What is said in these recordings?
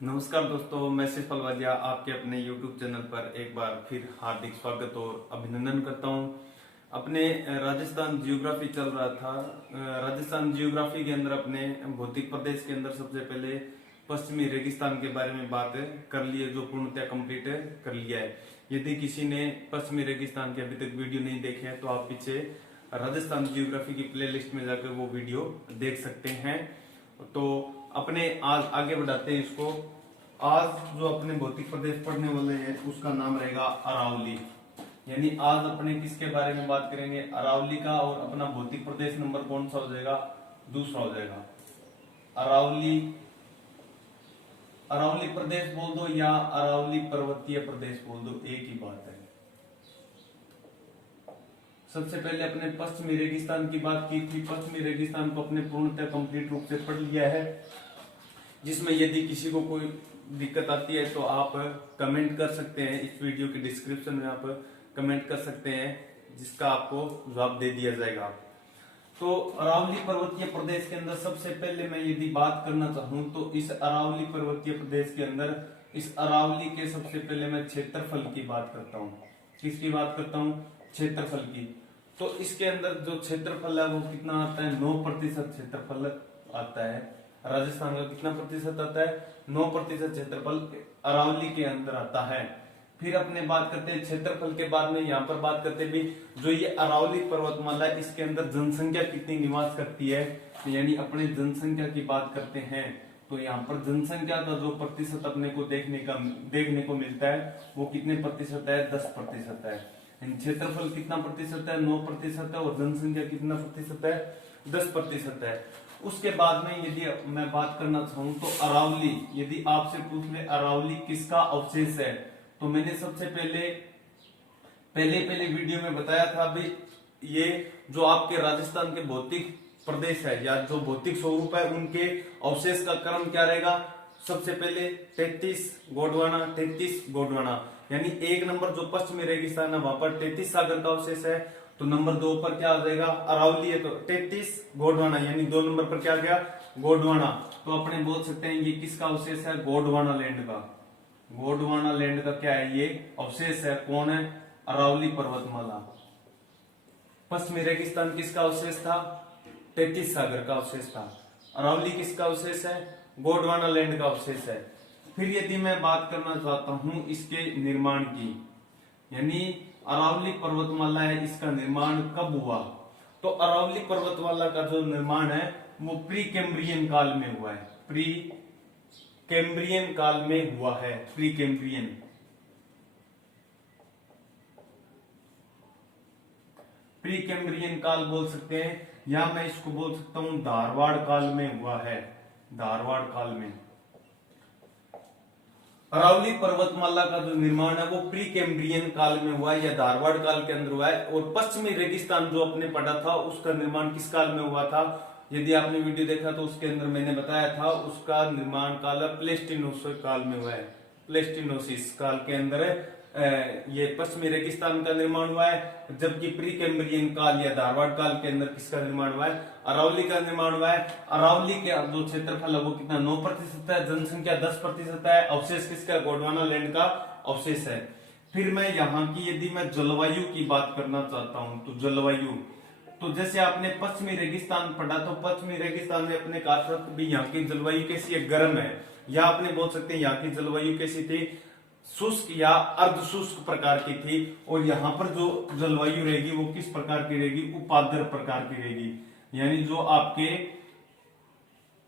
नमस्कार दोस्तों, मैं शिव वाजिया आपके अपने YouTube चैनल पर एक बार फिर हार्दिक स्वागत और अभिनंदन करता हूं। अपने राजस्थान जियोग्राफी चल रहा था। राजस्थान जियोग्राफी के अंदर अपने भौतिक प्रदेश के अंदर सबसे पहले पश्चिमी रेगिस्तान के बारे में बात कर ली है, जो पूर्णतः कंप्लीट कर लिया है। यदि किसी ने पश्चिमी रेगिस्तान के अभी तक वीडियो नहीं देखे हैं तो आप पीछे राजस्थान जियोग्राफी की प्लेलिस्ट में जाकर वो वीडियो देख सकते हैं। तो अपने आज आगे बढ़ाते हैं इसको। आज जो अपने भौतिक प्रदेश पढ़ने वाले हैं उसका नाम रहेगा अरावली। यानी आज अपने किसके बारे में बात करेंगे? अरावली का। और अपना भौतिक प्रदेश नंबर कौन सा हो जाएगा? दूसरा हो जाएगा। अरावली अरावली प्रदेश बोल दो या अरावली पर्वतीय प्रदेश बोल दो, एक ही बात है। सबसे पहले अपने पश्चिमी रेगिस्तान की बात की थी। पश्चिमी रेगिस्तान को अपने पूर्णतः कंप्लीट रूप से पढ़ लिया है, जिसमें यदि किसी को कोई दिक्कत आती है तो आप कमेंट कर सकते हैं। इस वीडियो के डिस्क्रिप्शन में आप कमेंट कर सकते हैं, जिसका आपको जवाब दे दिया जाएगा। तो अरावली पर्वतीय प्रदेश के अंदर सबसे पहले मैं यदि बात करना चाहूं तो इस अरावली पर्वतीय प्रदेश के अंदर इस अरावली के सबसे पहले मैं क्षेत्रफल की बात करता हूं। किसकी बात करता हूं? क्षेत्रफल की। तो इसके अंदर जो क्षेत्रफल है वो कितना आता है? 9% क्षेत्रफल आता है। राजस्थान का कितना प्रतिशत आता है? 9% क्षेत्रफल अरावली के अंदर आता है। फिर अपने बात करते हैं क्षेत्रफल के बाद में यहाँ पर बात करते हैं भी जो ये अरावली पर्वतमाला है इसके अंदर जनसंख्या कितनी निवास करती है। यानी अपने जनसंख्या की बात करते हैं तो यहाँ पर जनसंख्या का जो प्रतिशत अपने को देखने को मिलता है वो कितने प्रतिशत है? 10% है। क्षेत्रफल कितना प्रतिशत है? 9% है। और जनसंख्या कितना प्रतिशत है? 10% है। उसके बाद में यदि मैं बात करना चाहूं तो अरावली, यदि आपसे पूछ ले अरावली किसका अवशेष है, तो मैंने सबसे पहले वीडियो में बताया था भी ये जो आपके राजस्थान के भौतिक प्रदेश है या जो भौतिक स्वरूप है उनके अवशेष का क्रम क्या रहेगा। सबसे पहले 33 गोंडवाना, यानी एक नंबर जो पश्चिमी रेगिस्तान है वहां पर 33 सागर का अवशेष है। तो नंबर 2 पर क्या आ जाएगा? अरावली है तो 33 गोंडवाना, यानी 2 नंबर पर क्या आ गया? गोंडवाना। तो अपने बोल सकते हैं ये किसका अवशेष है? गोंडवाना लैंड का। गोंडवाना लैंड का क्या है? ये अवशेष है। कौन है? अरावली पर्वतमाला। पश्चिमी रेगिस्तान किसका अवशेष था? 33 सागर का अवशेष था। अरावली किसका अवशेष है? गोंडवाना लैंड का अवशेष है। फिर यदि मैं बात करना चाहता हूं इसके निर्माण की, यानी अरावली पर्वतमाला है इसका निर्माण कब हुआ, तो अरावली पर्वतमाला का जो निर्माण है वो प्री कैम्ब्रियन काल में हुआ है। प्री कैम्ब्रियन काल में हुआ है। प्री कैम्ब्रियन काल बोल सकते हैं, या मैं इसको बोल सकता हूं धारवाड़ काल में हुआ है। धारवाड़ काल में अरावली पर्वतमाला का जो निर्माण है वो प्री कैम्ब्रियन काल में हुआ है या धारवाड़ काल के अंदर हुआ है। और पश्चिमी रेगिस्तान जो अपने पढ़ा था उसका निर्माण किस काल में हुआ था? यदि आपने वीडियो देखा तो उसके अंदर मैंने बताया था उसका निर्माण काल प्लेस्टिनोसिस काल में हुआ है। प्लेस्टिनोसिस काल के अंदर ये पश्चिमी रेगिस्तान का निर्माण हुआ है, जबकि प्री कैम्ब्रियन काल या धारवाड़ काल के अंदर किसका निर्माण हुआ है? अरावली का निर्माण हुआ है। अरावली के जो क्षेत्रफल है वो कितना? 9% है। जनसंख्या 10% है। अवशेष किसका? गोंडवाना लैंड का अवशेष है। फिर मैं यहाँ की यदि मैं जलवायु की बात करना चाहता हूँ तो जलवायु, तो जैसे आपने पश्चिमी रेगिस्तान पढ़ा तो पश्चिमी रेगिस्तान में अपने कारक भी यहाँ की जलवायु कैसी है? गर्म है। या आपने बोल सकते हैं यहाँ की जलवायु कैसी थी? शुष्क या अर्ध शुष्क प्रकार की थी। और यहाँ पर जो जलवायु रहेगी वो किस प्रकार की रहेगी? उपाद्र प्रकार की रहेगी। यानी जो आपके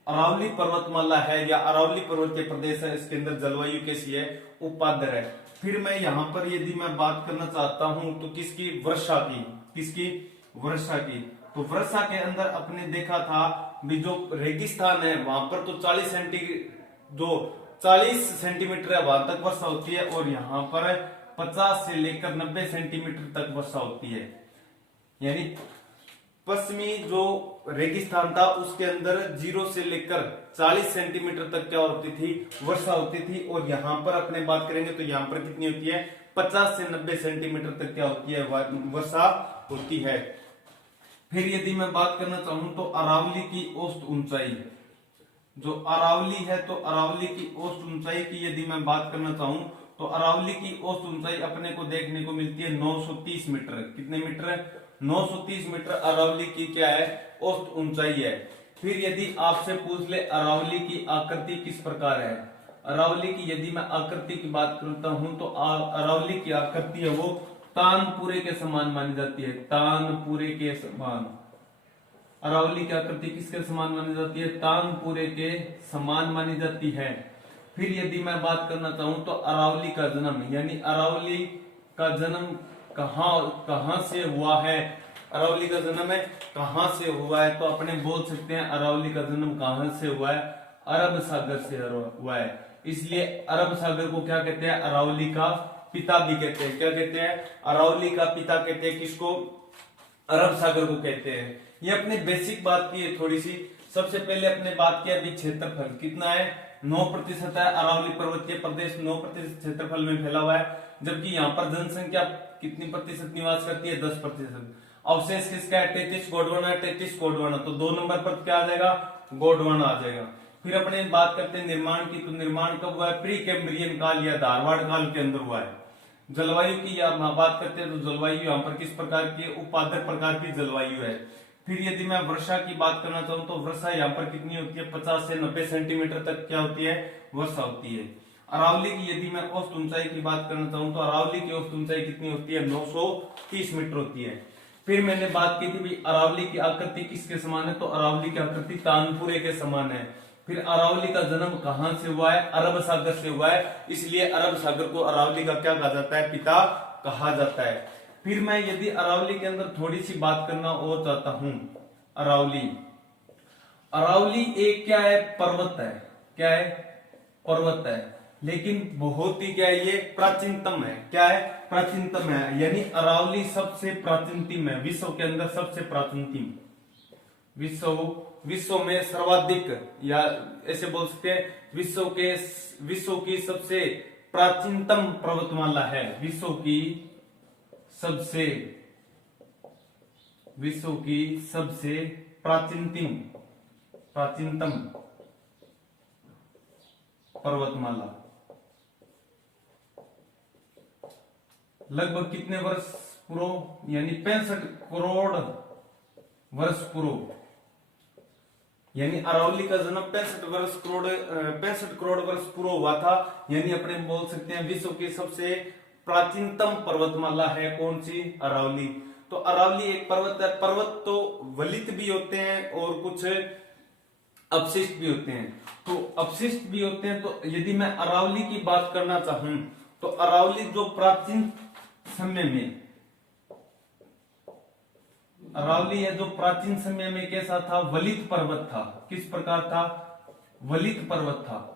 अरावली पर्वतमाला है या अरावली पर्वतीय प्रदेश है इसके अंदर जलवायु कैसी है? उपाद्र है। फिर मैं यहाँ पर यदि मैं बात करना चाहता हूं तो किसकी? वर्षा की। किसकी? वर्षा की। तो वर्षा के अंदर अपने देखा था भी जो रेगिस्तान है वहां पर तो 40 सेंटीमीटर वहां तक वर्षा होती है, और यहाँ पर 50 से लेकर 90 सेंटीमीटर तक वर्षा होती है। यानी पश्चिमी जो रेगिस्तान था उसके अंदर 0 से लेकर 40 सेंटीमीटर तक क्या होती थी? वर्षा होती थी। और यहाँ पर अपने बात करेंगे तो यहाँ पर कितनी होती है? 50 से 90 सेंटीमीटर तक क्या होती है? वर्षा होती है। फिर यदि मैं बात करना चाहूं तो अरावली की औसत ऊंचाई, जो अरावली है, तो अरावली की औसत ऊंचाई की यदि मैं बात करना चाहूं तो अरावली की औसत ऊंचाई अपने को देखने को मिलती है 930 मीटर। कितने मीटर है? 930 मीटर अरावली की क्या है? औसत ऊंचाई है। फिर यदि आपसे पूछ ले अरावली की आकृति किस प्रकार है, अरावली की यदि मैं आकृति की बात करता हूं तो अरावली की आकृति है वो तानपुरे के समान मानी जाती है। तानपुरे के समान अरावली की आकृति किसके समान मानी जाती है? तानपुरे के समान मानी जाती है। फिर यदि मैं बात करना चाहूं तो अरावली का जन्म, यानी अरावली का जन्म कहां से हुआ है, अरावली का जन्म है कहां से हुआ है, तो अपने बोल सकते हैं अरावली का जन्म कहां से हुआ है? अरब सागर से हुआ है। इसलिए अरब सागर को क्या कहते हैं? अरावली का पिता भी कहते हैं। क्या कहते हैं? अरावली का पिता कहते हैं। किसको? अरब सागर को कहते हैं। ये अपने बेसिक बात की है थोड़ी सी। सबसे पहले अपने बात किया अभी क्षेत्रफल कितना है? 9% है। अरावली पर्वतीय प्रदेश 9% क्षेत्रफल में फैला हुआ है, जबकि यहाँ पर जनसंख्या कितनी प्रतिशत निवास करती है? 10%। अवशेष किसका है? 33 गोंडवाना है। 33 गोंडवाना, तो 2 नंबर पर क्या आ जाएगा? गोंडवाना आ जाएगा। फिर अपने बात करते हैं निर्माण की, तो निर्माण कब हुआ है? प्री कैम्ब्रियन काल या धारवाड़ काल के अंदर हुआ है। जलवायु की या बात करते हैं तो जलवायु यहाँ पर किस प्रकार की? उपादर प्रकार की जलवायु है। फिर यदि मैं वर्षा की बात करना चाहूं तो वर्षा यहाँ पर कितनी होती है? 50 से 90 सेंटीमीटर तक क्या होती है? वर्षा होती है। अरावली की यदि मैं औसत ऊंचाई की बात करना चाहूं तो अरावली की औसत ऊंचाई कितनी होती है? 930 मीटर होती है। फिर मैंने बात की थी भाई अरावली की आकृति किसके समान है, तो अरावली की आकृति तानपुरे के समान है। फिर अरावली का जन्म कहां से हुआ है? अरब सागर से हुआ है, इसलिए अरब सागर को अरावली का क्या कहा जाता है? पिता कहा जाता है। फिर मैं यदि अरावली के अंदर थोड़ी सी बात करना और चाहता हूं, अरावली अरावली एक क्या है? पर्वत है। क्या है? पर्वत है, लेकिन बहुत ही क्या है? ये प्राचीनतम है। क्या है? प्राचीनतम है, यानी अरावली सबसे प्राचीनतम है विश्व के अंदर। सबसे प्राचीनतम विश्व में सर्वाधिक, या ऐसे बोल सकते हैं विश्व की सबसे प्राचीनतम पर्वतमाला है। विश्व की सबसे प्राचीनतम पर्वतमाला लगभग कितने वर्ष पूर्व? यानी 65 करोड़ वर्ष पूर्व। यानी अरावली का जन्म 65 करोड़ वर्ष पूर्व हुआ था। यानी अपने बोल सकते हैं विश्व की सबसे प्राचीनतम पर्वतमाला है कौन सी? अरावली। तो अरावली एक पर्वत है। पर्वत तो वलित भी होते हैं और कुछ अवशिष्ट भी होते हैं। तो अवशिष्ट भी होते हैं, तो यदि मैं अरावली की बात करना चाहूं तो अरावली जो प्राचीन समय में, अरावली है जो प्राचीन समय में कैसा था? वलित पर्वत था। किस प्रकार था? वलित पर्वत था।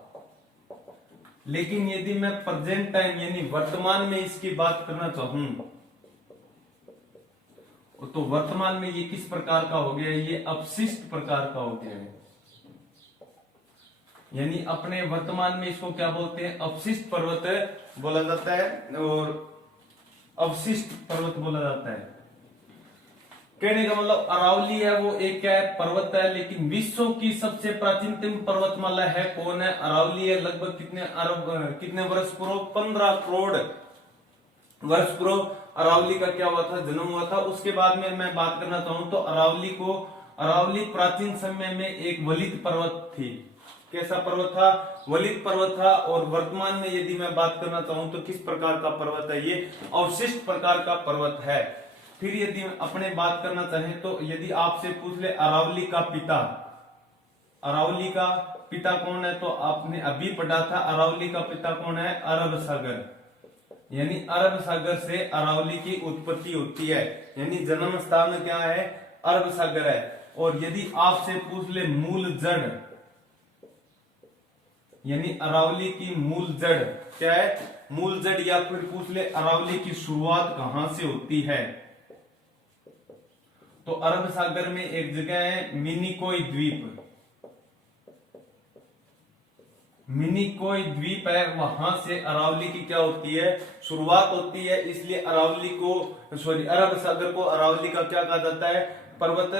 लेकिन यदि मैं प्रेजेंट टाइम यानी वर्तमान में इसकी बात करना चाहूं तो वर्तमान में ये किस प्रकार का हो गया? ये अपशिष्ट प्रकार का हो गया है। यानी अपने वर्तमान में इसको क्या बोलते हैं? अपशिष्ट पर्वत बोला जाता है और अवशिष्ट पर्वत बोला जाता है। कहने का मतलब अरावली है वो एक क्या है? पर्वत है, लेकिन विश्व की सबसे प्राचीनतम पर्वतमाला है कौन है? अरावली है। लगभग कितने वर्ष पूर्व? 15 करोड़ वर्ष पूर्व अरावली का क्या हुआ था? जन्म हुआ था। उसके बाद में मैं बात करना चाहूं तो अरावली प्राचीन समय में एक वलित पर्वत थी। कैसा पर्वत था? वलित पर्वत था। और वर्तमान में यदि मैं बात करना चाहूं तो किस प्रकार का पर्वत है? ये अवशिष्ट प्रकार का पर्वत है। फिर यदि अपने बात करना चाहें तो यदि आपसे पूछ ले अरावली का पिता कौन है, तो आपने अभी पढ़ा था अरावली का पिता कौन है? अरब सागर। यानी अरब सागर से अरावली की उत्पत्ति होती है, यानी जन्म स्थान क्या है? अरब सागर है। और यदि आपसे पूछ ले मूल जड़, यानी अरावली की मूल जड़ क्या है? मूल जड़, या फिर पूछ ले अरावली की शुरुआत कहां से होती है, तो अरब सागर में एक जगह है मिनिकोय द्वीप। मिनिकोय द्वीप है, वहां से अरावली की क्या होती है? शुरुआत होती है। इसलिए अरब सागर को अरावली का क्या कहा जाता है? पर्वत।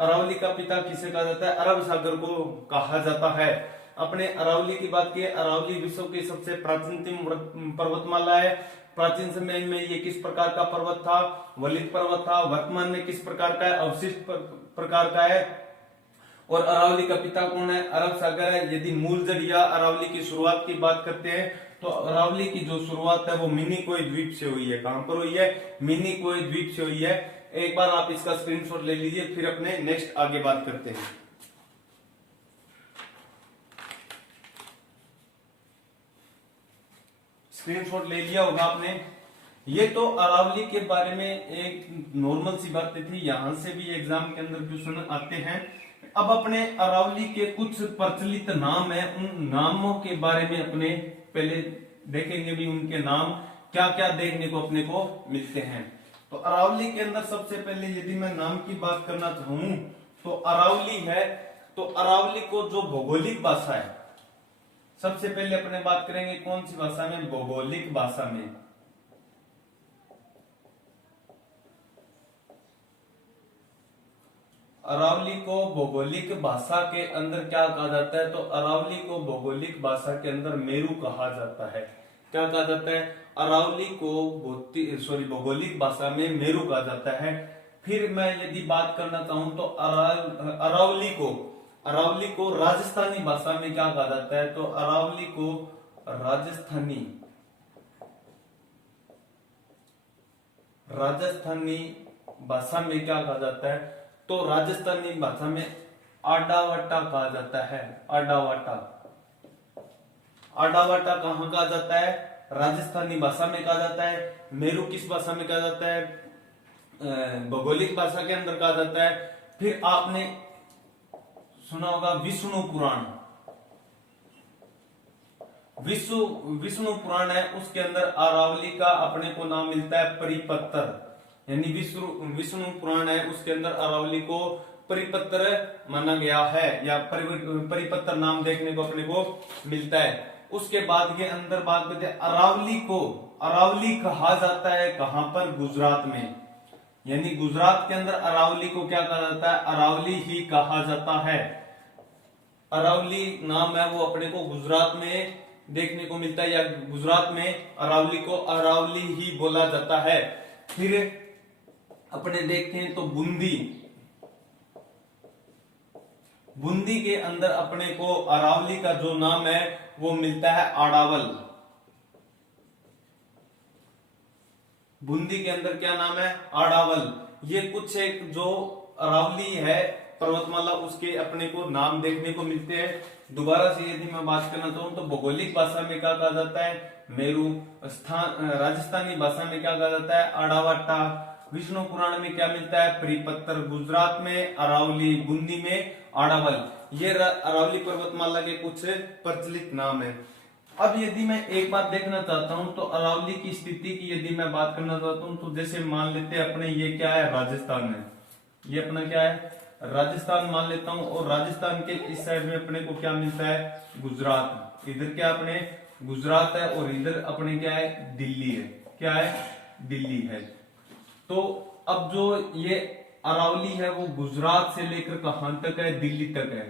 अरावली का पिता किसे कहा जाता है? अरब सागर को कहा जाता है। अपने अरावली की बात की, अरावली विश्व की सबसे प्राचीनतम पर्वतमाला है। प्राचीन समय में ये किस प्रकार का पर्वत था? वलित पर्वत था। वर्तमान में किस प्रकार का है? अवशिष्ट प्रकार का है। और अरावली का पिता कौन है? अरब सागर है। यदि मूल जड़ या अरावली की शुरुआत की बात करते हैं तो अरावली की जो शुरुआत है वो मिनिकोय द्वीप से हुई है। कहां पर हुई है? मिनिकोय द्वीप से हुई है। एक बार आप इसका स्क्रीनशॉट ले लीजिए, फिर अपने नेक्स्ट आगे बात करते हैं। स्क्रीनशॉट ले लिया होगा आपने। ये तो अरावली के बारे में एक नॉर्मल सी बातें थी, यहां से भी एग्जाम के अंदर क्वेश्चन आते हैं। अब अपने अरावली के कुछ प्रचलित नाम है, उन नामों के बारे में अपने पहले देखेंगे भी, उनके नाम क्या क्या देखने को अपने को मिलते हैं। तो अरावली के अंदर सबसे पहले यदि मैं नाम की बात करना चाहूं तो अरावली है। तो अरावली को जो भौगोलिक भाषा है, सबसे पहले अपने बात करेंगे कौन सी भाषा में? भौगोलिक भाषा में। अरावली को भौगोलिक भाषा के अंदर क्या कहा जाता है? तो अरावली को भौगोलिक भाषा के अंदर मेरू कहा जाता है। क्या कहा जाता है? अरावली को भौगोलिक भाषा में मेरू कहा जाता है। फिर मैं यदि बात करना चाहूं तो अरावली को राजस्थानी भाषा में क्या कहा जाता है? तो अरावली को राजस्थानी भाषा में क्या कहा जाता है? तो राजस्थानी भाषा में आडावाटा कहा जाता है। आडावाटा कहां कहा जाता है? राजस्थानी भाषा में कहा जाता है। मेरू किस भाषा में कहा जाता है? भौगोलिक भाषा के अंदर कहा जाता है। फिर आपने सुना होगा विष्णु पुराण। विष्णु पुराण है, उसके अंदर अरावली का अपने को नाम मिलता है परिपत्र। यानी विष्णु पुराण है, उसके अंदर अरावली को परिपत्र माना गया है, या परिपत्र नाम देखने को अपने को मिलता है। उसके बाद के अंदर बात करते हैं अरावली कहा जाता है कहां पर? गुजरात में। यानी गुजरात के अंदर अरावली को क्या कहा जाता है? अरावली ही कहा जाता है। अरावली नाम है वो अपने को गुजरात में देखने को मिलता है, या गुजरात में अरावली को अरावली ही बोला जाता है। फिर अपने देखते हैं तो बूंदी के अंदर अपने को अरावली का जो नाम है वो मिलता है आड़ावल। बूंदी के अंदर क्या नाम है? आड़ावल। ये कुछ एक जो अरावली है पर्वतमाला, उसके अपने को नाम देखने को मिलते हैं। दोबारा से यदि मैं बात करना चाहूं तो भौगोलिक भाषा में क्या कहा जाता है? मेरू। राजस्थानी भाषा में क्या कहा जाता है? आड़ावाटा। विष्णु पुराण में क्या मिलता है? परिपत्र। गुजरात में अरावली, बूंदी में आड़ावल। ये अरावली पर्वतमाला के कुछ प्रचलित नाम है। अब यदि मैं एक बात देखना चाहता हूं तो अरावली की स्थिति की यदि मैं बात करना चाहता हूं तो जैसे मान लेते हैं अपने ये क्या है? राजस्थान है। ये अपना क्या है? राजस्थान मान लेता हूं। और राजस्थान के इस साइड में अपने को क्या मिलता है? गुजरात। इधर क्या अपने गुजरात है, और इधर अपने क्या है? दिल्ली है। क्या है? दिल्ली है। तो अब जो ये अरावली है वो गुजरात से लेकर कहां तक है? दिल्ली तक है।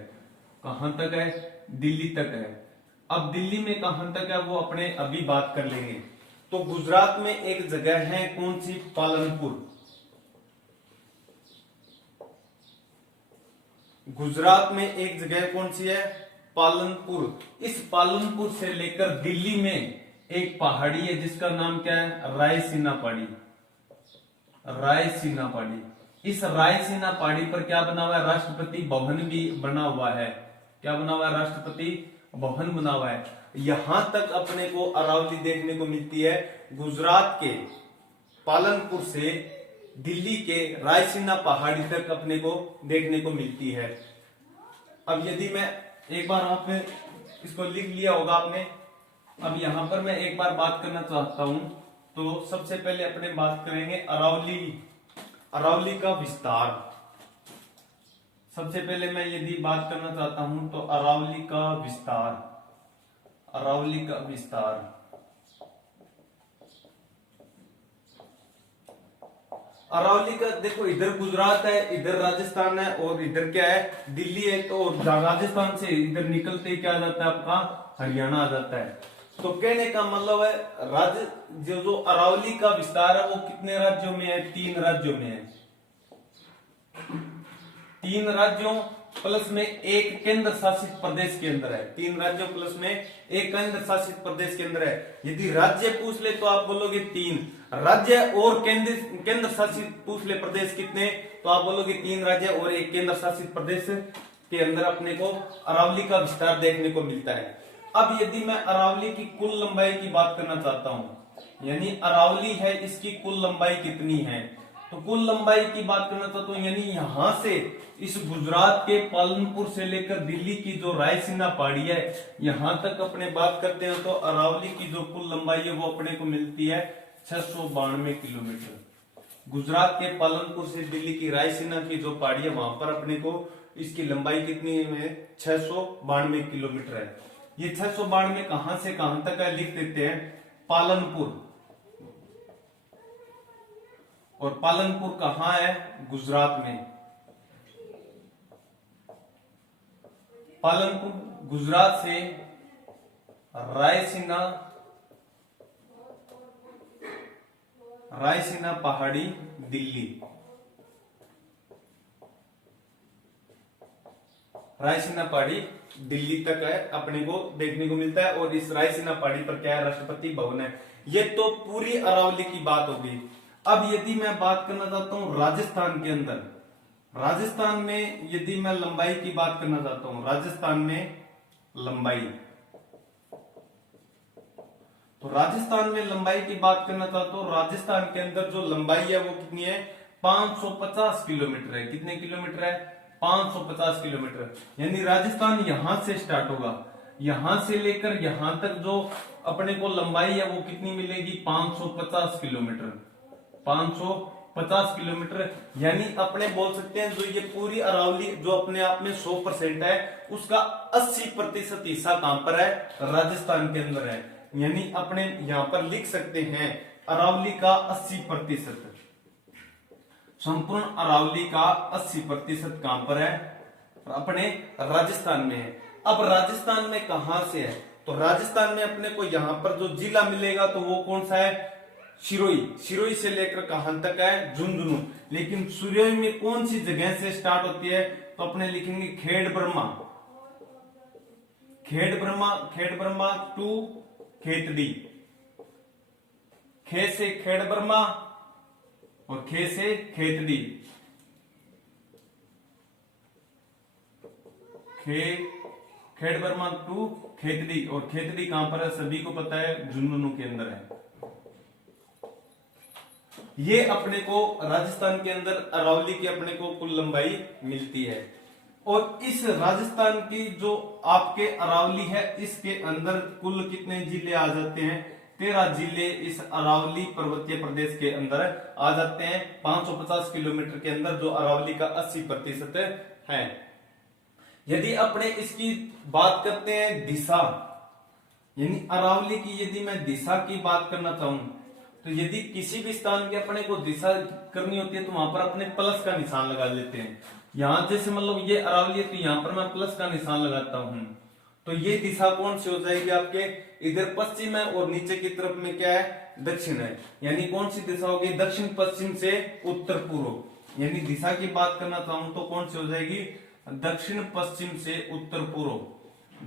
कहां तक है? दिल्ली तक है। अब दिल्ली में कहां तक है वो अपने अभी बात कर लेंगे। तो गुजरात में एक जगह है, कौन सी? पालनपुर। गुजरात में एक जगह कौन सी है? पालनपुर। इस पालनपुर से लेकर दिल्ली में एक पहाड़ी है जिसका नाम क्या है? रायसीना पहाड़ी। रायसीना पहाड़ी। इस रायसीना पहाड़ी पर क्या बना हुआ है? राष्ट्रपति भवन भी बना हुआ है। क्या बना हुआ है? राष्ट्रपति भवन बना हुआ है। यहां तक अपने को अरावली देखने को मिलती है। गुजरात के पालनपुर से दिल्ली के रायसीना पहाड़ी तक अपने को देखने को मिलती है। अब यदि मैं एक बार आप इसको लिख लिया होगा आपने। अब यहां पर मैं एक बार बात करना चाहता हूं तो सबसे पहले अपने बात करेंगे अरावली का विस्तार। सबसे पहले मैं यदि बात करना चाहता हूं तो अरावली का विस्तार। अरावली का विस्तार। अरावली का देखो, इधर गुजरात है, इधर राजस्थान है, और इधर क्या है, दिल्ली है। तो राजस्थान से इधर निकलते ही क्या आ जाता है आपका, हरियाणा आ जाता है। तो कहने का मतलब है, राज्य जो अरावली का विस्तार है वो कितने राज्यों में है, 3 राज्यों में है। 3 राज्यों प्लस में एक केंद्र शासित प्रदेश के अंदर है। 3 राज्यों प्लस में एक केंद्र शासित प्रदेश के अंदर है। यदि राज्य पूछ ले तो आप बोलोगे 3 राज्य, और केंद्र शासित पूछ ले प्रदेश कितने, तो आप बोलोगे 3 राज्य और एक केंद्र शासित प्रदेश के अंदर अपने को अरावली का विस्तार देखने को मिलता है। अब यदि मैं अरावली की कुल लंबाई की बात करना चाहता हूं, यानी अरावली है, इसकी कुल लंबाई कितनी है, तो कुल लंबाई की बात करना चाहता हूं, यानी यहां से इस गुजरात के पालनपुर से लेकर दिल्ली की जो रायसीना पहाड़ी है, यहां तक अपने बात करते हैं तो अरावली की जो कुल लंबाई है वो अपने को मिलती है 692 किलोमीटर। गुजरात के पालनपुर से दिल्ली की रायसीना की जो पहाड़ी है वहां पर अपने को इसकी लंबाई कितनी है, 692 किलोमीटर है। ये 692 कहां से कहां तक है, लिख देते हैं पालनपुर। और पालनपुर कहां है, गुजरात में। पालनपुर गुजरात से रायसीना पहाड़ी दिल्ली, रायसीना पहाड़ी दिल्ली तक है अपने को देखने को मिलता है। और इस रायसीना पहाड़ी पर क्या है, राष्ट्रपति भवन है। ये तो पूरी अरावली की बात होगी। अब यदि मैं बात करना चाहता हूं राजस्थान के अंदर, राजस्थान में यदि मैं लंबाई की बात करना चाहता हूं, राजस्थान में लंबाई, तो राजस्थान में लंबाई की बात करना चाहता हूं, राजस्थान के अंदर जो लंबाई है वो कितनी है, 550 किलोमीटर है। कितने किलोमीटर है, 550 किलोमीटर। यानी राजस्थान यहां से स्टार्ट होगा, यहां से लेकर यहां तक जो अपने को लंबाई है वो कितनी मिलेगी, 550 किलोमीटर। 550 किलोमीटर, यानी अपने बोल सकते हैं जो ये पूरी अरावली जो अपने आप में 100% है, उसका 80% हिस्सा कहां पर है, राजस्थान के अंदर है। यानी अपने यहां पर लिख सकते हैं अरावली का 80%, संपूर्ण अरावली का 80% कहां पर है, अपने राजस्थान में है। अब राजस्थान में कहां से है, तो राजस्थान में अपने को यहां पर जो जिला मिलेगा तो वो कौन सा है, सिरोही। सिरोही से लेकर कहां तक है, झुंझुनू। लेकिन सिरोही में कौन सी जगह से स्टार्ट होती है, तो अपने लिखेंगे खेड़ ब्रह्मा, खेड़ ब्रह्मा टू खेतड़ी, खे से खेड़ ब्रह्मा और खे से खेतड़ी, खेड़ ब्रह्मा टू खेतड़ी। और खेतड़ी कहां पर है, सभी को पता है, झुंझुनू के अंदर है। ये अपने को राजस्थान के अंदर अरावली की अपने को कुल लंबाई मिलती है। और इस राजस्थान की जो आपके अरावली है, इसके अंदर कुल कितने जिले आ जाते हैं, 13 जिले इस अरावली पर्वतीय प्रदेश के अंदर आ जाते हैं। 550 किलोमीटर के अंदर जो अरावली का 80% है। यदि अपने इसकी बात करते हैं दिशा, यानी अरावली की यदि मैं दिशा की बात करना चाहूं, तो यदि किसी भी स्थान की अपने को दिशा करनी होती है तो वहां पर अपने प्लस का निशान लगा लेते हैं। यहां जैसे मतलब ये अरावली है तो यहां पर मैं प्लस का निशान लगाता हूं, तो ये दिशा कौन सी हो जाएगी आपके, इधर पश्चिम है और नीचे की तरफ में क्या है, दक्षिण है। यानी कौन सी दिशा होगी, दक्षिण पश्चिम से उत्तर पूर्व। यानी दिशा की बात करना चाहूं तो कौन सी हो जाएगी, दक्षिण पश्चिम से उत्तर पूर्व।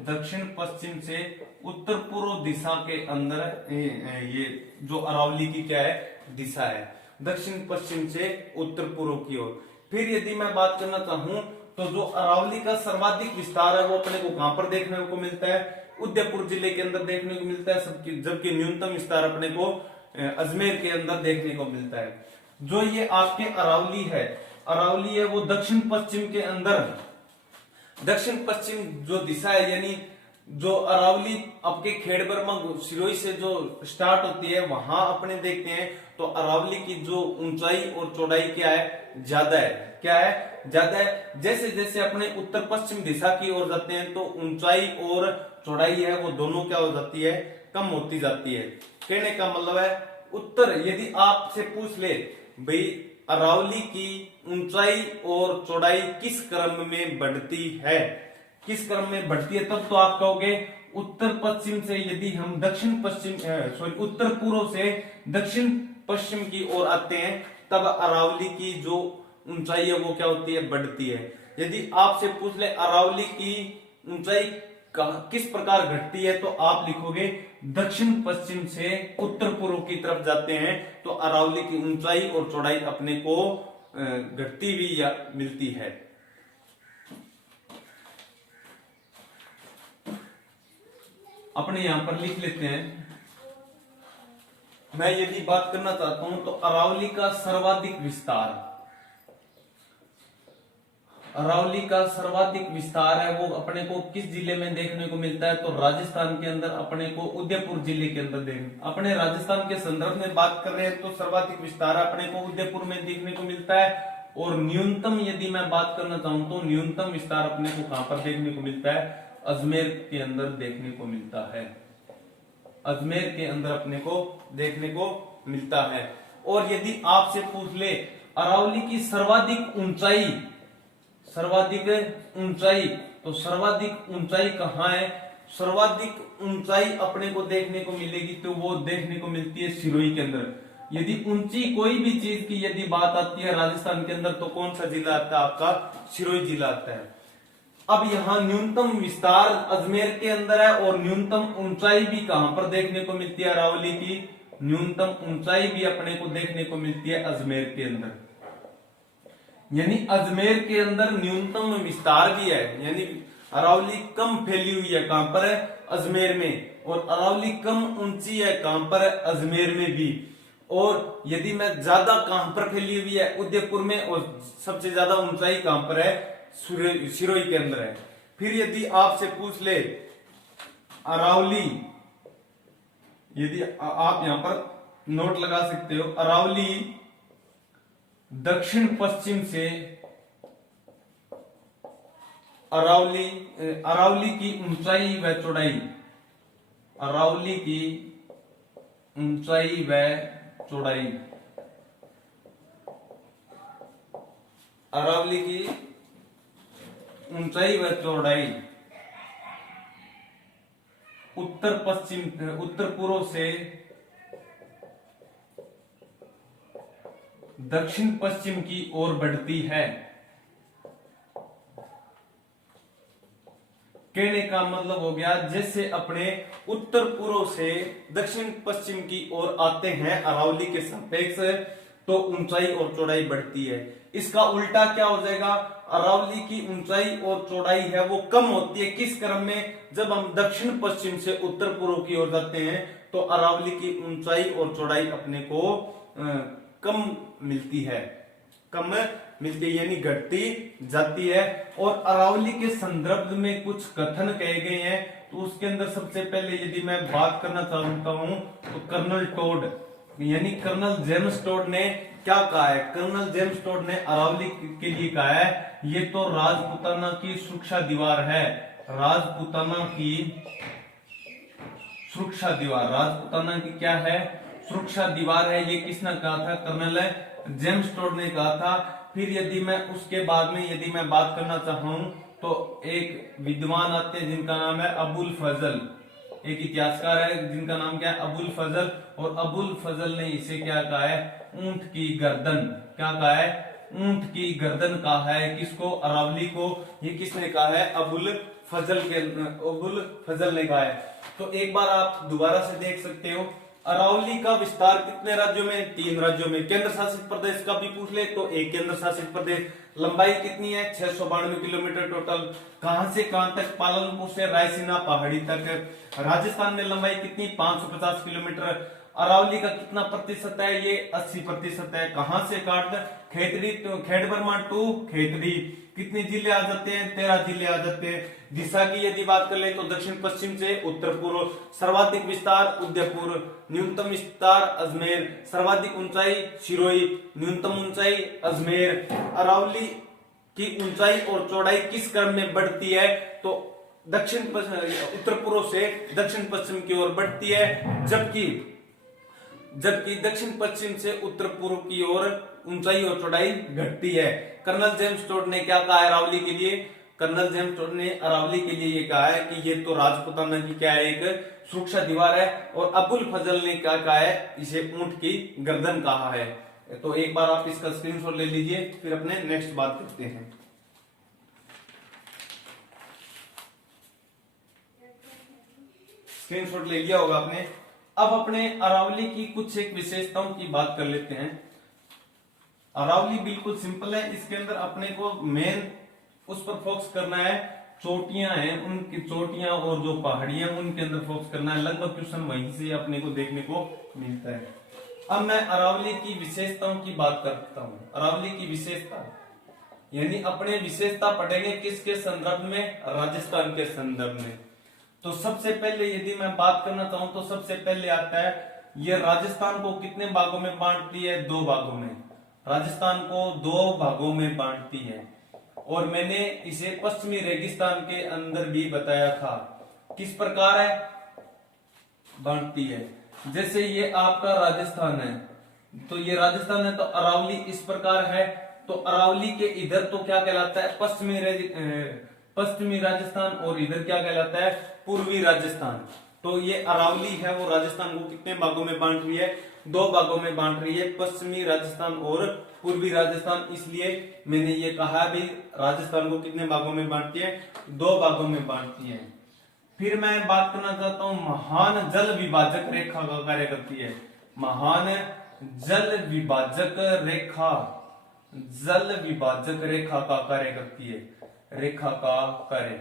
दक्षिण पश्चिम से उत्तर पूर्व दिशा के अंदर ये जो अरावली की क्या है, दिशा है, दक्षिण पश्चिम से उत्तर पूर्व की ओर। फिर यदि मैं बात करना चाहूं तो जो अरावली का सर्वाधिक विस्तार है वो अपने को कहां पर देखने को मिलता है, उदयपुर जिले के अंदर देखने को मिलता है। जबकि न्यूनतम विस्तार अपने को अजमेर के अंदर देखने को मिलता है। जो ये आपके अरावली है वो दक्षिण पश्चिम के अंदर, दक्षिण पश्चिम जो दिशा है, यानी जो अरावली आपके खेड़ ब्रह्मा सिरोही से जो स्टार्ट होती है वहां अपने देखते हैं तो अरावली की जो ऊंचाई और चौड़ाई क्या है, ज्यादा है। क्या है, ज्यादा है। जैसे जैसे अपने उत्तर पश्चिम दिशा की ओर जाते हैं तो ऊंचाई और चौड़ाई है वो दोनों क्या हो जाती है, कम होती जाती है। कहने का मतलब है उत्तर, यदि आपसे पूछ ले भाई अरावली की ऊंचाई और चौड़ाई किस क्रम में बढ़ती है, किस क्रम में बढ़ती है, तब तो आप कहोगे उत्तर पश्चिम से यदि हम दक्षिण पश्चिम उत्तर पूर्व से दक्षिण पश्चिम की ओर आते हैं तब अरावली की जो ऊंचाई है वो क्या होती है, बढ़ती है। यदि आपसे पूछ ले अरावली की ऊंचाई किस प्रकार घटती है तो आप लिखोगे दक्षिण पश्चिम से उत्तर पूर्व की तरफ जाते हैं तो अरावली की ऊंचाई और चौड़ाई अपने को घटती हुई या मिलती है। अपने यहां पर लिख लेते हैं। मैं यदि बात करना चाहता हूं तो अरावली का सर्वाधिक विस्तार, अरावली का सर्वाधिक विस्तार है वो अपने को किस जिले में देखने को मिलता है तो राजस्थान के अंदर अपने को उदयपुर जिले के अंदर देखने, अपने राजस्थान के संदर्भ में बात कर रहे हैं तो सर्वाधिक विस्तार अपने को उदयपुर में देखने को मिलता है। और न्यूनतम यदि मैं बात करना चाहूं तो न्यूनतम विस्तार अपने को कहां पर देखने को मिलता है, अजमेर के अंदर देखने को मिलता है, अजमेर के अंदर अपने को देखने को मिलता है। और यदि आपसे पूछ ले अरावली की सर्वाधिक ऊंचाई, सर्वाधिक ऊंचाई तो सर्वाधिक ऊंचाई कहां है, सर्वाधिक ऊंचाई अपने को देखने को मिलेगी तो वो देखने को मिलती है सिरोही के अंदर। यदि ऊंची कोई भी चीज की यदि बात आती है राजस्थान के अंदर तो कौन सा जिला आता है, आपका सिरोही जिला आता है। अब यहाँ न्यूनतम विस्तार अजमेर के अंदर है और न्यूनतम ऊंचाई भी कहां पर देखने को मिलती है, अरावली की न्यूनतम ऊंचाई भी अपने को देखने को मिलती है अजमेर के अंदर। यानी अजमेर के अंदर न्यूनतम विस्तार भी है, यानी अरावली कम फैली हुई है कहां पर है, अजमेर में, और अरावली कम ऊंची है कहां पर है, अजमेर में भी। और यदि मैं ज्यादा कहां पर फैली हुई है, उदयपुर में, और सबसे ज्यादा ऊंचाई कहां पर है, सिरोही के अंदर है। फिर यदि आपसे पूछ ले अरावली, यदि आप यहां पर नोट लगा सकते हो, अरावली दक्षिण पश्चिम से, अरावली की ऊंचाई व चौड़ाई, अरावली की ऊंचाई व चौड़ाई, अरावली की ऊंचाई व चौड़ाई उत्तर पश्चिम, उत्तर पूर्व से दक्षिण पश्चिम की ओर बढ़ती है। कहने का मतलब हो गया जैसे अपने उत्तर पूर्व से दक्षिण पश्चिम की ओर आते हैं अरावली के सापेक्ष तो ऊंचाई और चौड़ाई बढ़ती है। इसका उल्टा क्या हो जाएगा, अरावली की ऊंचाई और चौड़ाई है वो कम होती है किस क्रम में, जब हम दक्षिण पश्चिम से उत्तर पूर्व की ओर जाते हैं तो अरावली की ऊंचाई और चौड़ाई अपने को कम मिलती है, कम मिलती है यानी घटती जाती है। और अरावली के संदर्भ में कुछ कथन कहे गए हैं तो उसके अंदर सबसे पहले यदि मैं बात करना चाहता हूं तो कर्नल टोड यानी कर्नल जेम्स टोड ने क्या कहा है, कर्नल जेम्स टोड ने अरावली के लिए कहा है ये तो राजपुताना की सुरक्षा दीवार है, राजपुताना की सुरक्षा दीवार, राजपुताना की क्या है, सुरक्षा दीवार है। ये किसने कहा था, कर्नल जेम्स टोड ने कहा था। फिर यदि मैं उसके बाद में यदि मैं बात करना चाहूं तो एक विद्वान आते हैं जिनका नाम है अबुल फजल, एक इतिहासकार है जिनका नाम क्या है, अबुल फजल। और अबुल फजल ने इसे क्या कहा है, ऊंट की गर्दन, क्या कहा है, ऊंट की गर्दन कहा है किसको, अरावली को। ये किसने कहा है, अबुल फजल ने कहा है। तो एक बार आप दोबारा से देख सकते हो अरावली का विस्तार कितने राज्यों में, 3 राज्यों में। केंद्र शासित प्रदेश का भी पूछ ले तो एक केंद्र शासित प्रदेश। लंबाई कितनी है, 692 किलोमीटर टोटल। कहां से कहां तक, पालनपुर से रायसीना पहाड़ी तक। राजस्थान में लंबाई कितनी, 550 किलोमीटर। अरावली का कितना प्रतिशत है, ये 80% है। कहां से काट, खेतड़ी खेड़बरमा टू खेतड़ी। कितने जिले आ जाते हैं, 13 जिले आ जाते हैं। दिशा की यदि बात कर ले तो दक्षिण पश्चिम से उत्तर पूर्व। सर्वाधिक विस्तार उदयपुर, न्यूनतम विस्तार अजमेर, सर्वाधिक ऊंचाई सिरोही, न्यूनतम ऊंचाई अजमेर। अरावली की ऊंचाई और चौड़ाई किस क्रम में बढ़ती है तो दक्षिण उत्तर पूर्व से दक्षिण पश्चिम की ओर बढ़ती है, जबकि दक्षिण पश्चिम से उत्तर पूर्व की ओर ऊंचाई और चौड़ाई घटती है। कर्नल जेम्स टोड ने क्या कहा है अरावली के लिए? कर्नल जेम्स टोड ने अरावली के लिए ये कहा है कि ये तो राजपुताना की क्या है, एक सुरक्षा दीवार है। और अबुल फजल ने क्या कहा है, इसे ऊंट की गर्दन कहा है। तो एक बार आप इसका स्क्रीनशॉट ले लीजिए, फिर अपने नेक्स्ट बात करते हैं। स्क्रीनशॉट ले लिया होगा आपने। अब अपने अरावली की कुछ एक विशेषताओं की बात कर लेते हैं। अरावली बिल्कुल सिंपल है, इसके अंदर अपने को मेन उस पर फोकस करना है, चोटियां हैं उनकी, चोटियां और जो पहाड़ियां उनके अंदर फोकस करना है। लगभग क्वेश्चन वहीं से अपने को देखने को मिलता है। अब मैं अरावली की विशेषताओं की बात करता हूं। अरावली की विशेषता यानी अपने विशेषता पढ़ेंगे किसके संदर्भ में? राजस्थान के संदर्भ में। तो सबसे पहले यदि मैं बात करना चाहूं तो सबसे पहले आता है, ये राजस्थान को कितने भागों में बांटती है? 2 भागों में। राजस्थान को 2 भागों में बांटती है। और मैंने इसे पश्चिमी रेगिस्तान के अंदर भी बताया था किस प्रकार है बांटती है। जैसे ये आपका राजस्थान है, तो ये राजस्थान है, तो अरावली इस प्रकार है। तो अरावली के इधर तो क्या कहलाता है? पश्चिमी राजस्थान, और इधर क्या कहलाता है? पूर्वी राजस्थान। तो ये अरावली है वो राजस्थान को कितने भागों में बांट रही है? 2 भागों में बांट रही है, पश्चिमी राजस्थान और पूर्वी राजस्थान। इसलिए मैंने ये कहा भी राजस्थान को कितने भागों में बांटती है? 2 भागों में बांटती है। फिर मैं बात करना चाहता हूं, महान जल विभाजक रेखा का कार्य करती है। महान जल विभाजक रेखा, जल विभाजक रेखा का कार्य करती है। रेखा का कार्य,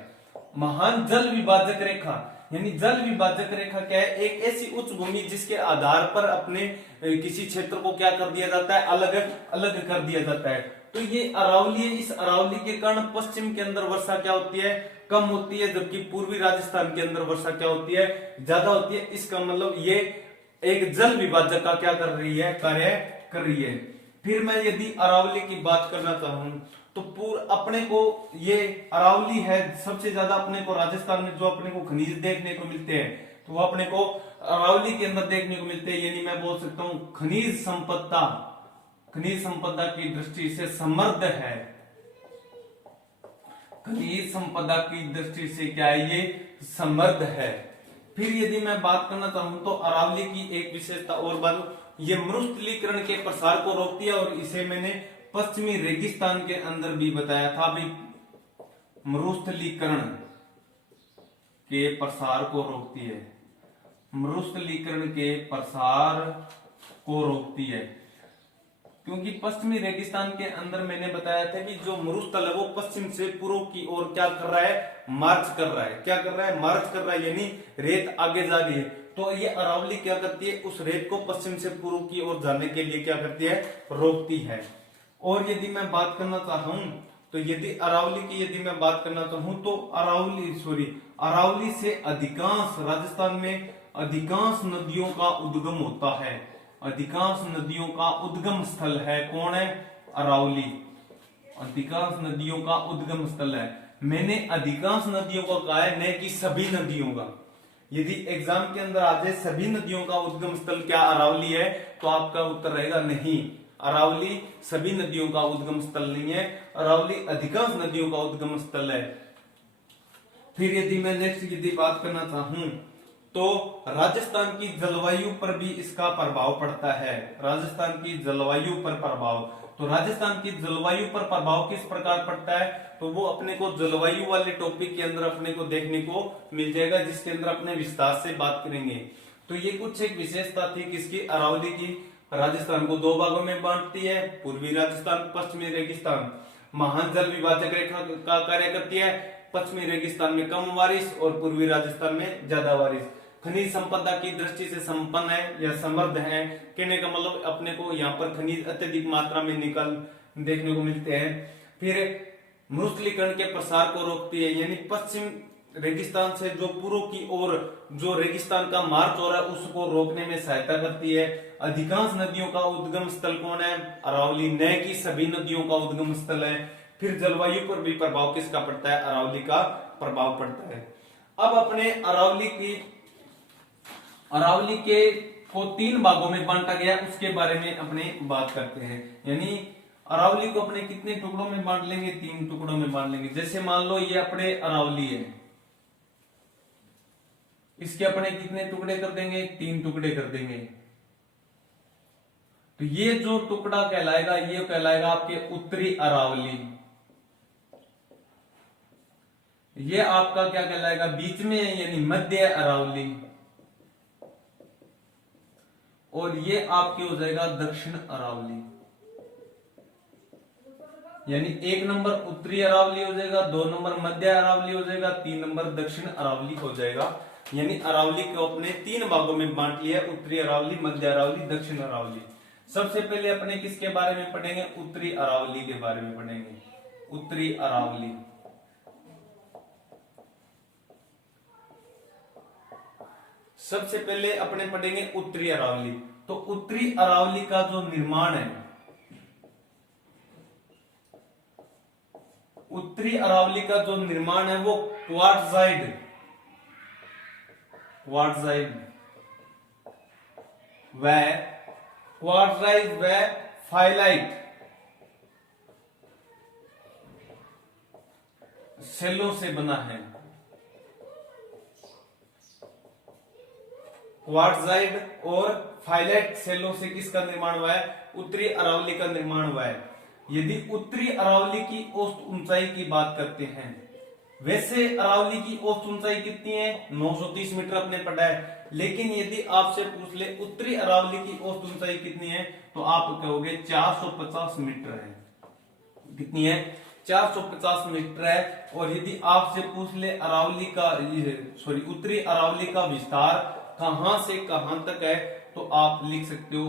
महान जल विभाजक रेखा यानी जल विभाजक रेखा क्या है? एक ऐसी उच्च भूमि जिसके आधार पर अपने किसी क्षेत्र को क्या कर दिया जाता है? अलग अलग कर दिया जाता है। तो ये अरावली है, इस अरावली के कारण पश्चिम के अंदर वर्षा क्या होती है? कम होती है, जबकि पूर्वी राजस्थान के अंदर वर्षा क्या होती है? ज्यादा होती है। इसका मतलब ये एक जल विभाजक का क्या कर रही है? कार्य कर रही है। फिर मैं यदि अरावली की बात करना चाहूं तो अपने को ये अरावली है, सबसे ज्यादा अपने को राजस्थान में जो अपने को खनिज देखने को मिलते हैं तो वो अपने को अरावली के अंदर देखने को मिलते हैं। यानी मैं बोल सकता हूं खनिज संपदा की दृष्टि से समृद्ध है। खनिज संपदा की दृष्टि से क्या है? ये समृद्ध है। फिर यदि मैं बात करना चाहूं तो अरावली की एक विशेषता और बात, ये मरुस्थलीकरण के प्रसार को रोकती है। और इसे मैंने पश्चिमी रेगिस्तान के अंदर भी बताया था भी, मरुस्थलीकरण के प्रसार को रोकती है। मरुस्थलीकरण के प्रसार को रोकती है, क्योंकि पश्चिमी रेगिस्तान के अंदर मैंने बताया था कि जो मरुस्थल है वो पश्चिम से पूर्व की ओर क्या कर रहा है? मार्च कर रहा है। क्या कर रहा है? मार्च कर रहा है, यानी रेत आगे जा रही है। तो ये अरावली क्या करती है? उस रेत को पश्चिम से पूर्व की ओर जाने के लिए क्या करती है? रोकती है। और यदि मैं बात करना चाहूं तो यदि मैं बात करना चाहूं तो अरावली से अधिकांश राजस्थान में अधिकांश नदियों का उद्गम होता है। अधिकांश नदियों का उद्गम स्थल है कौन है? अरावली। अधिकांश नदियों का उद्गम स्थल है। मैंने अधिकांश नदियों का कहा है, न कि सभी नदियों का। यदि एग्जाम के अंदर आ जाए सभी नदियों का उद्गम स्थल क्या अरावली है, तो आपका उत्तर रहेगा नहीं। अरावली सभी नदियों का उद्गम स्थल नहीं है, अरावली अधिकांश नदियों का उद्गम स्थल है। फिर यदि मैं नेक्स्ट यदि बात करना चाहूं तो राजस्थान की जलवायु पर भी इसका प्रभाव पड़ता है। राजस्थान की जलवायु पर प्रभाव, तो राजस्थान की जलवायु पर प्रभाव किस प्रकार पड़ता है? तो वो अपने को जलवायु वाले टॉपिक के अंदर अपने को देखने को मिल जाएगा, जिसके अंदर अपने विस्तार से बात करेंगे। तो ये कुछ एक विशेषता थी किसकी? अरावली की। राजस्थान को 2 भागों में बांटती है, पूर्वी राजस्थान, पश्चिमी रेगिस्तान। महान जल विभाजक रेखा का कार्य करती है। पश्चिमी रेगिस्तान में कम बारिश और पूर्वी राजस्थान में ज्यादा बारिश। खनिज संपदा की दृष्टि से संपन्न है या समृद्ध है। कहने का मतलब अपने को यहाँ पर खनिज अत्यधिक मात्रा में देखने को मिलते हैं। फिर मरुस्थलीकरण के प्रसार को रोकती है, यानी पश्चिम रेगिस्तान से जो पूर्व की ओर जो रेगिस्तान का मार्च हो रहा है उसको रोकने में सहायता करती है। अधिकांश नदियों का उद्गम स्थल कौन है? अरावली, न कि सभी नदियों का उद्गम स्थल है। फिर जलवायु पर भी प्रभाव किसका पड़ता है? अरावली का प्रभाव पड़ता है। अब अपने अरावली के को 3 भागों में बांटा गया, उसके बारे में अपने बात करते हैं। यानी अरावली को अपने कितने टुकड़ों में बांट लेंगे? 3 टुकड़ों में बांट लेंगे। जैसे मान लो ये अपने अरावली है, इसके अपने कितने टुकड़े कर देंगे? 3 टुकड़े कर देंगे। तो ये जो टुकड़ा कहलाएगा, ये कहलाएगा आपके उत्तरी अरावली। ये आपका क्या कहलाएगा? बीच में है, यानी मध्य अरावली। और ये आपके हो जाएगा दक्षिण अरावली। यानी 1 नंबर उत्तरी अरावली हो जाएगा, 2 नंबर मध्य अरावली हो जाएगा, 3 नंबर दक्षिण अरावली हो जाएगा। यानी अरावली को अपने 3 भागों में बांट लिया, उत्तरी अरावली, मध्य अरावली, दक्षिण अरावली। सबसे पहले अपने किसके बारे में पढ़ेंगे? उत्तरी अरावली के बारे में पढ़ेंगे। उत्तरी अरावली, सबसे पहले अपने पढ़ेंगे उत्तरी अरावली। तो उत्तरी अरावली का जो निर्माण है, उत्तरी अरावली का जो निर्माण है वो क्वार्टजाइड व फाइलाइट सेलों से बना है। क्वार्टजाइड और फाइलाइट सेलों से किसका निर्माण हुआ है? उत्तरी अरावली का निर्माण हुआ है। यदि उत्तरी अरावली की औसत ऊंचाई की बात करते हैं, वैसे अरावली की औसत ऊंचाई कितनी है? 930 मीटर अपने पढ़ा है। लेकिन यदि आपसे पूछ ले उत्तरी अरावली की औसत ऊंचाई कितनी है, तो आप कहोगे 450 मीटर है। कितनी है? 450 मीटर है। और यदि आपसे पूछ ले अरावली का उत्तरी अरावली का विस्तार कहां से कहां तक है, तो आप लिख सकते हो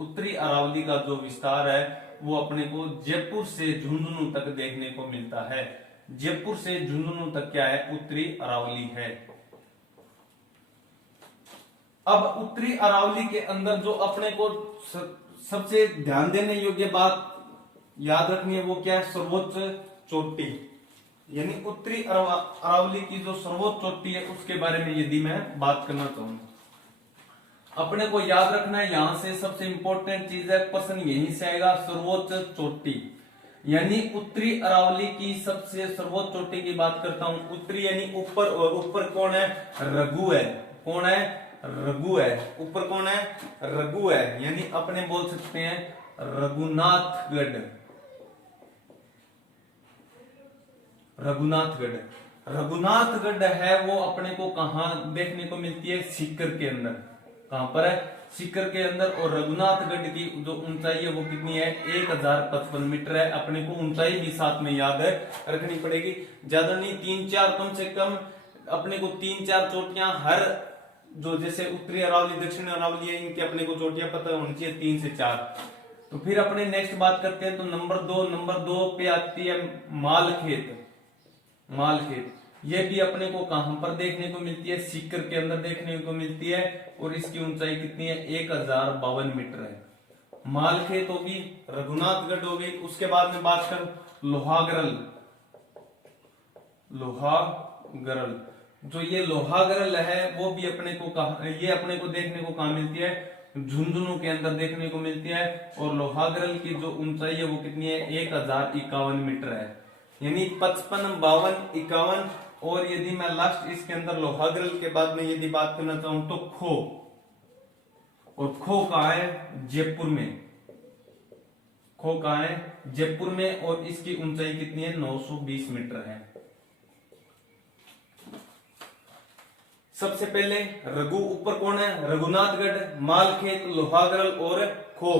उत्तरी अरावली का जो विस्तार है वो अपने को जयपुर से झुंझुनू तक देखने को मिलता है। जयपुर से झुंझुनू तक क्या है? उत्तरी अरावली है। अब उत्तरी अरावली के अंदर जो अपने को सबसे ध्यान देने योग्य बात याद रखनी है, वो क्या है? सर्वोच्च चोटी। यानी उत्तरी अरावली की जो सर्वोच्च चोटी है उसके बारे में यदि मैं बात करना चाहूँ, अपने को याद रखना है, यहां से सबसे इंपॉर्टेंट चीज है, प्रश्न यहीं से आएगा, सर्वोच्च चोटी। यानी उत्तरी अरावली की सबसे सर्वोच्च चोटी की बात करता हूं। उत्तरी यानी ऊपर, और ऊपर कौन है? रघु है। कौन है? रघु है। ऊपर कौन है? रघु है। यानी अपने बोल सकते हैं रघुनाथगढ़। रघुनाथगढ़ है वो अपने को कहां देखने को मिलती है? सीकर के अंदर। कहां पर है? सीकर के अंदर। और रघुनाथगढ़ की जो ऊंचाई है वो कितनी है? 1055 मीटर है। अपने को ऊंचाई भी साथ में याद रखनी पड़ेगी, ज्यादा नहीं, 3-4 कम से कम अपने को 3-4 चोटियां हर, जो जैसे उत्तरी अरावली, दक्षिण अरावली है, इनकी अपने को चोटियां पता होनी चाहिए, 3 से 4। तो फिर अपने नेक्स्ट बात करते हैं। तो नंबर 2 पे आती है मालखेत। ये भी अपने को कहां पर देखने को मिलती है? सीकर के अंदर देखने को मिलती है। और इसकी ऊंचाई कितनी है? 1052 मीटर है। मालखेत होगी, रघुनाथगढ़ होगी। उसके बाद में बात कर लोहागरल। जो ये लोहागरल है वो भी अपने को ये अपने को देखने को कहां मिलती है? झुंझुनू के अंदर देखने को मिलती है। और लोहागरल की जो ऊंचाई है वो कितनी है? 1051 मीटर है। यानी 55, 52, 51। और यदि मैं लास्ट इसके अंदर लोहागरल के बाद में यदि बात करना चाहूं तो खो। और खो कहां है? जयपुर में। खो कहां है? जयपुर में। और इसकी ऊंचाई कितनी है? 920 मीटर है। सबसे पहले रघु, ऊपर कौन है? रघुनाथगढ़, मालखेत, लोहागरल और खो।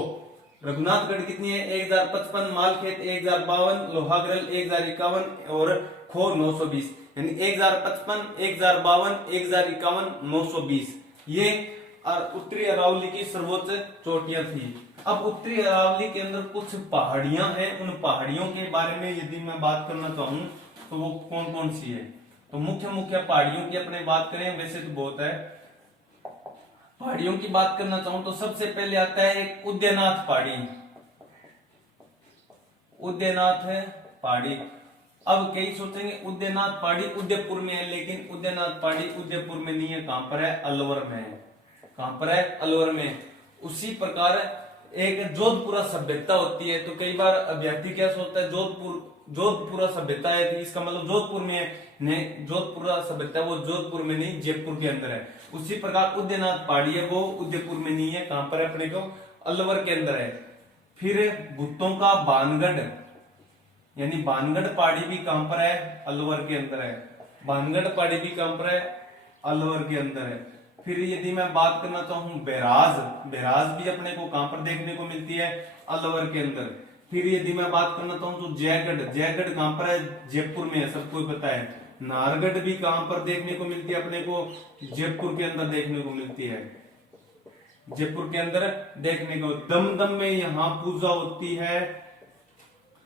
रघुनाथगढ़ कितनी है? 1055, मालखेत 1052, लोहागरल 1051 और खो 920। यानी 1055, 1052, 1051, 920 ये उत्तरी अरावली की सर्वोच्च चोटियां थी। अब उत्तरी अरावली के अंदर कुछ पहाड़ियां हैं। उन पहाड़ियों के बारे में यदि मैं बात करना चाहूं तो वो कौन कौन सी है? तो मुख्य पहाड़ियों की अपने बात करें, वैसे तो बहुत है, पहाड़ियों की बात करना चाहूं तो सबसे पहले आता है एक उदयनाथ पहाड़ी। उदयनाथ पहाड़ी। अब कई सोचेंगे उदयनाथ पहाड़ी उदयपुर में है, लेकिन उदयनाथ पहाड़ी उदयपुर में नहीं है। कहां पर है? अलवर में है। कहां पर है, अलवर में। उसी प्रकार एक जोधपुरा सभ्यता होती है, तो कई बार अभ्यर्थी क्या सोचता है जोधपुरा सभ्यता है, तो इसका मतलब जोधपुर में है। नहीं, जोधपुरा सभ्यता वो जोधपुर में नहीं, जयपुर के अंदर है। उसी प्रकार उदयनाथ पहाड़ी है, वो उदयपुर में नहीं है, कहां पर है अपने को, अलवर के अंदर है। फिर भुट्टों का बानगढ़, यानी बानगढ़ पहाड़ी भी कहां पर है, अलवर के अंदर है। बानगढ़ पहाड़ी भी कहां पर है, अलवर के अंदर है। फिर यदि मैं बात करना चाहूं बैराज भी अपने को कहां पर देखने को मिलती है, अलवर के अंदर। फिर यदि मैं बात करना चाहूं तो जयगढ़ कहां पर है, जयपुर में है, सबको पता है। नाहरगढ़ भी कहां पर देखने को मिलती है अपने को, जयपुर के अंदर देखने को मिलती है, जयपुर के अंदर देखने को। दमदम में यहाँ पूजा होती है,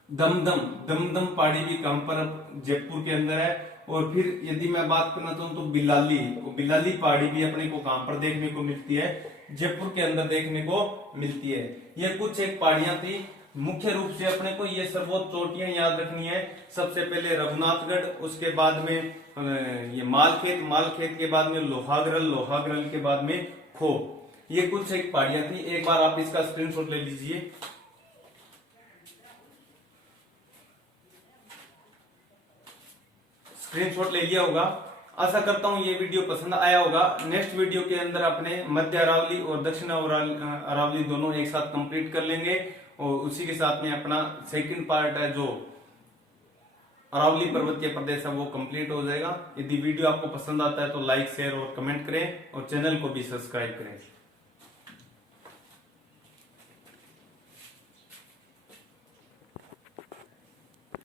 दमदम पहाड़ी भी कहां पर, जयपुर के अंदर है। और फिर यदि मैं बात करना चाहूं तो बिलाली पहाड़ी भी अपने को कहां पर देखने को मिलती है, जयपुर के अंदर देखने को मिलती है। ये कुछ एक पहाड़ियां थी। मुख्य रूप से अपने को ये सर्वोच्च चोटियां याद रखनी है। सबसे पहले रघुनाथगढ़, उसके बाद में ये मालखेत के बाद में लोहागरल के बाद में खो। ये कुछ एक पहाड़ियां थी। एक बार आप इसका स्क्रीनशॉट ले लीजिए। स्क्रीनशॉट ले लिया होगा। आशा करता हूं ये वीडियो पसंद आया होगा। नेक्स्ट वीडियो के अंदर अपने मध्य अरावली और दक्षिण अरावली दोनों एक साथ कंप्लीट कर लेंगे, और उसी के साथ में अपना सेकंड पार्ट है जो अरावली पर्वतीय प्रदेश है वो कंप्लीट हो जाएगा। यदि वीडियो आपको पसंद आता है तो लाइक, शेयर और कमेंट करें, और चैनल को भी सब्सक्राइब करें।